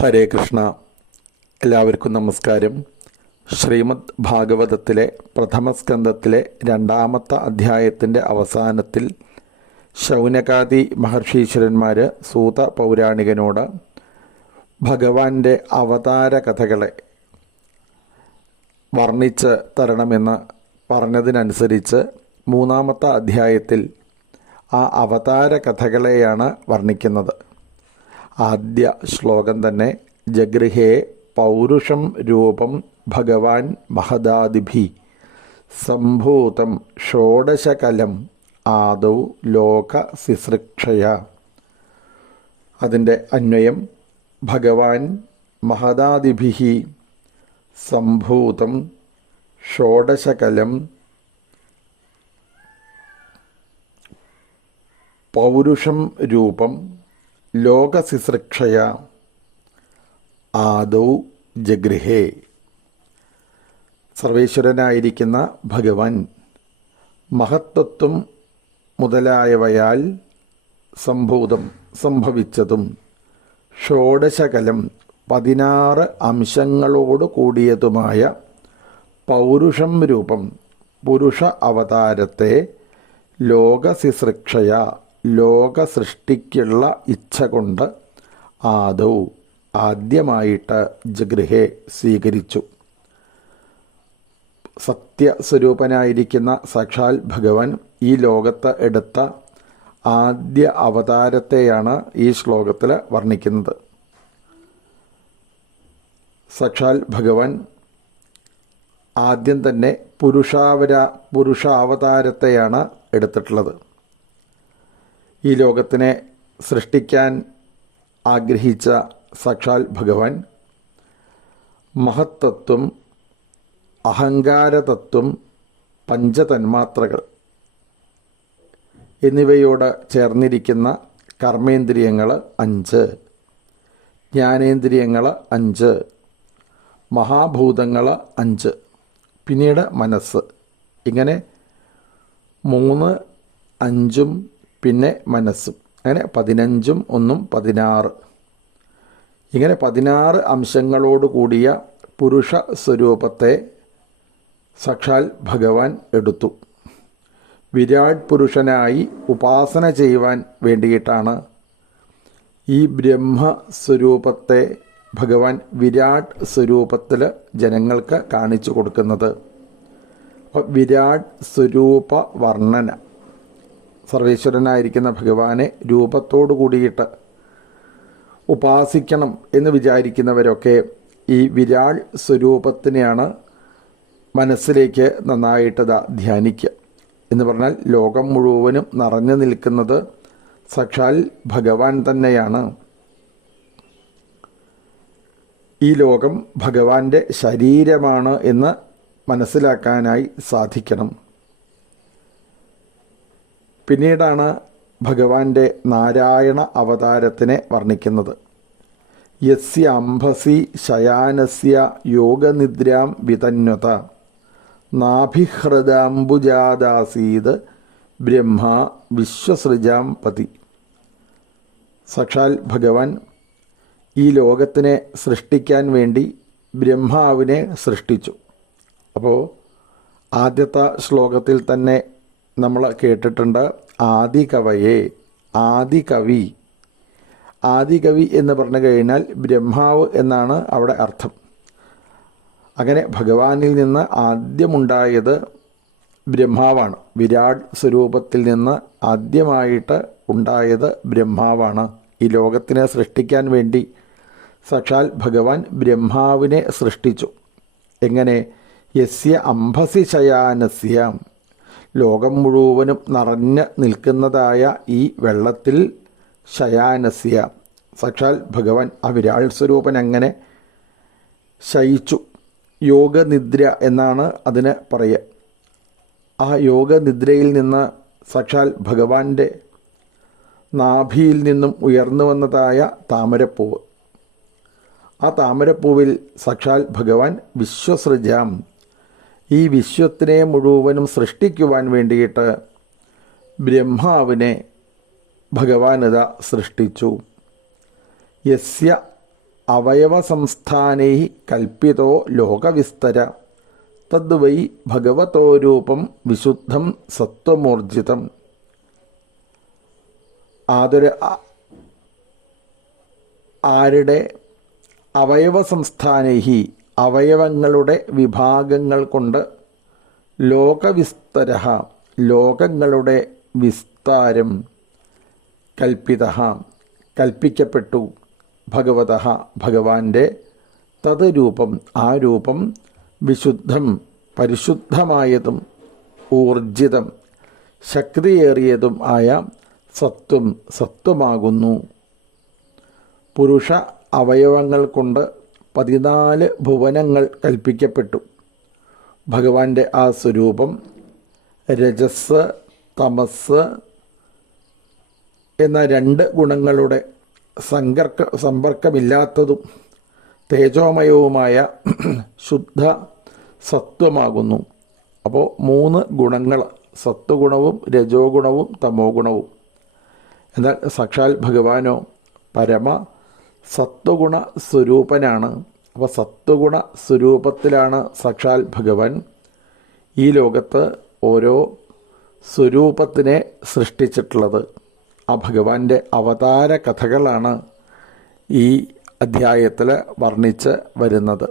ഹരേ കൃഷ്ണ. എല്ലാവർക്കും നമസ്കാരം. ശ്രീമദ് ഭാഗവതത്തിലെ പ്രഥമ സ്കന്ധത്തിലെ രണ്ടാമത്തെ അധ്യായത്തിന്റെ അവസാനത്തിൽ ശൗനകാദി മഹർഷീശ്വരന്മാർ സൂത പൗരാണികനോട് ഭഗവാന്റെ അവതാര കഥകളെ വർണിച്ച് തരണമെന്ന് പറഞ്ഞതിനനുസരിച്ച് മൂന്നാമത്തെ അധ്യായത്തിൽ ആ അവതാര കഥകളെയാണ് വർണിക്കുന്നത്. ആദ്യ ശ്ലോകം തന്നെ ജഗൃഹേ പൗരുഷം രൂപം ഭഗവാൻ മഹദാദിഭി സംഭൂതം ഷോഡശകലം ആദൗ ലോക ശുശ്രൂക്ഷയ അതിന്റെ അന്വയം ഭഗവാൻ മഹദാദിഭി സംഭൂതം ഷോഡശകലം പൗരുഷം രൂപം ലോകശുശ്രൂക്ഷയ ആദൗ ജഗൃഹേ. സർവേശ്വരനായിരിക്കുന്ന ഭഗവാൻ മഹത്വത്വം മുതലായവയാൽ സംഭൂതം സംഭവിച്ചതും ഷോഡശകലം പതിനാറ് അംശങ്ങളോട് കൂടിയതുമായ പൗരുഷം രൂപം പുരുഷ അവതാരത്തെ ലോകശുശ്രൂക്ഷയ ലോക സൃഷ്ടിക്കുള്ള ഇച്ഛ കൊണ്ട് ആദൗ ആദ്യമായിട്ട് ജഗൃഹെ സ്വീകരിച്ചു. സത്യസ്വരൂപനായിരിക്കുന്ന സാക്ഷാൽ ഭഗവാൻ ഈ ലോകത്ത് എടുത്ത ആദ്യ അവതാരത്തെയാണ് ഈ ശ്ലോകത്തിൽ വർണിക്കുന്നത്. സാക്ഷാൽ ഭഗവാൻ ആദ്യം തന്നെ പുരുഷാവര പുരുഷാവതാരത്തെയാണ് എടുത്തിട്ടുള്ളത്. ഈ ലോകത്തിനെ സൃഷ്ടിക്കാൻ ആഗ്രഹിച്ച സാക്ഷാൽ ഭഗവാൻ മഹത്തത്വം അഹങ്കാരതത്വം പഞ്ചതന്മാത്രകൾ എന്നിവയോട് ചേർന്നിരിക്കുന്ന കർമ്മേന്ദ്രിയങ്ങൾ അഞ്ച് ജ്ഞാനേന്ദ്രിയങ്ങൾ അഞ്ച് മഹാഭൂതങ്ങൾ അഞ്ച്. പിന്നീട് മനസ്സ്. ഇങ്ങനെ മൂന്ന് അഞ്ചും പിന്നെ മനസ്സും. അങ്ങനെ പതിനഞ്ചും ഒന്നും പതിനാറ്. ഇങ്ങനെ പതിനാറ് അംശങ്ങളോട് കൂടിയ പുരുഷ സ്വരൂപത്തെ സക്ഷാൽ ഭഗവാൻ എടുത്തു. വിരാട് പുരുഷനായി ഉപാസന ചെയ്യുവാൻ വേണ്ടിയിട്ടാണ് ഈ ബ്രഹ്മ ബ്രഹ്മസ്വരൂപത്തെ ഭഗവാൻ വിരാട് സ്വരൂപത്തിൽ ജനങ്ങൾക്ക് കാണിച്ചു കൊടുക്കുന്നത്. വിരാട് സ്വരൂപ വർണന. സർവേശ്വരനായിരിക്കുന്ന ഭഗവാനെ രൂപത്തോടു കൂടിയിട്ട് ഉപാസിക്കണം എന്ന് വിചാരിക്കുന്നവരൊക്കെ ഈ വിരാൾ സ്വരൂപത്തിനെയാണ് മനസ്സിലേക്ക് നന്നായിട്ട് ധ്യാനിക്കുക. എന്ന് പറഞ്ഞാൽ ലോകം മുഴുവനും നിറഞ്ഞു നിൽക്കുന്നത് സാക്ഷാൽ ഭഗവാൻ തന്നെയാണ്. ഈ ലോകം ഭഗവാന്റെ ശരീരമാണ് എന്ന് മനസ്സിലാക്കാനായി സാധിക്കണം. പിന്നീടാണ് ഭഗവാന്റെ നാരായണ അവതാരത്തിനെ വർണിക്കുന്നത്. യസ്യ അംഭസി ശയാനസ്യ യോഗനിദ്രാം വിതന്വത. നാഭിഹൃദാംബുജാദാസീത് ബ്രഹ്മ വിശ്വസൃജാം പതി. സാക്ഷാൽ ഭഗവാൻ ഈ ലോകത്തിനെ സൃഷ്ടിക്കാൻ വേണ്ടി ബ്രഹ്മാവിനെ സൃഷ്ടിച്ചു. അപ്പോൾ ആദ്യത്തെ ശ്ലോകത്തിൽ തന്നെ നമ്മൾ കേട്ടിട്ടുണ്ട് കവി ആദി കവി എന്ന് പറഞ്ഞു കഴിഞ്ഞാൽ ബ്രഹ്മാവ് എന്നാണ് അവിടെ അർത്ഥം. അങ്ങനെ ഭഗവാനിൽ നിന്ന് ആദ്യമുണ്ടായത് ബ്രഹ്മാവാണ്. വിരാട് സ്വരൂപത്തിൽ നിന്ന് ആദ്യമായിട്ട് ഉണ്ടായത് ബ്രഹ്മാവാണ്. ഈ ലോകത്തിനെ സൃഷ്ടിക്കാൻ വേണ്ടി സാക്ഷാൽ ഭഗവാൻ ബ്രഹ്മാവിനെ സൃഷ്ടിച്ചു. എങ്ങനെ? യസ്യ അംഭസി ശയാനസ്യ. ലോകം മുഴുവനും നിറഞ്ഞ് നിൽക്കുന്നതായ ഈ വെള്ളത്തിൽ ശയാനസ്യ. സാക്ഷാൽ ഭഗവാൻ ആ വിരാൾ സ്വരൂപൻ അങ്ങനെ ശയിച്ചു? യോഗനിദ്ര എന്നാണ് അതിന് പറയുക ആ യോഗനിദ്രയിൽ നിന്ന് സാക്ഷാൽ ഭഗവാന്റെ നാഭിയിൽ നിന്നും ഉയർന്നു വന്നതായ താമരപ്പൂവ്. ആ താമരപ്പൂവിൽ സാക്ഷാൽ ഭഗവാൻ വിശ്വസൃജാം. ഈ വിശ്വത്തിനെ മുഴുവനും സൃഷ്ടിക്കുവാൻ വേണ്ടിയിട്ട് ബ്രഹ്മാവിനെ ഭഗവാനിത സൃഷ്ടിച്ചു. യസ്യ അവയവ അവയവസംസ്ഥാനൈ കൽപ്പിതോ ലോകവിസ്തര. തദ്വൈ ഭഗവതോ രൂപം വിശുദ്ധം സത്വമൂർജിതം. ആതൊരു ആരുടെ? അവയവ അവയവസംസ്ഥാനൈഹി അവയവങ്ങളുടെ വിഭാഗങ്ങൾ കൊണ്ട് ലോകവിസ്തര ലോകങ്ങളുടെ വിസ്താരം കൽപ്പിത കൽപ്പിക്കപ്പെട്ടു. ഭഗവത ഭഗവാന്റെ തത് രൂപം ആ രൂപം വിശുദ്ധം പരിശുദ്ധമായതും ഊർജിതം ശക്തിയേറിയതും ആയ സത്വം സത്വമാകുന്നു. പുരുഷ അവയവങ്ങൾ കൊണ്ട് പതിനാല് ഭുവനങ്ങൾ കൽപ്പിക്കപ്പെട്ടു. ഭഗവാന്റെ ആ സ്വരൂപം രജസ് തമസ് എന്ന രണ്ട് ഗുണങ്ങളുടെ സങ്കർക്ക സമ്പർക്കമില്ലാത്തതും തേജോമയവുമായ ശുദ്ധ സത്വമാകുന്നു. അപ്പോൾ മൂന്ന് ഗുണങ്ങൾ സത്വഗുണവും രജോ ഗുണവും തമോ ഗുണവും എന്നാൽ സാക്ഷാൽ ഭഗവാനോ പരമ സത്വഗുണ സ്വരൂപനാണ് അപ്പോൾ സത്വഗുണ സ്വരൂപത്തിലാണ് സാക്ഷാൽ ഭഗവാൻ. ഈ ലോകത്ത് ഓരോ സ്വരൂപത്തിനെ സൃഷ്ടിച്ചിട്ടുള്ളത്. ആ ഭഗവാന്റെ അവതാര കഥകളാണ് ഈ അധ്യായത്തിൽ വർണിച്ച് വരുന്നത്.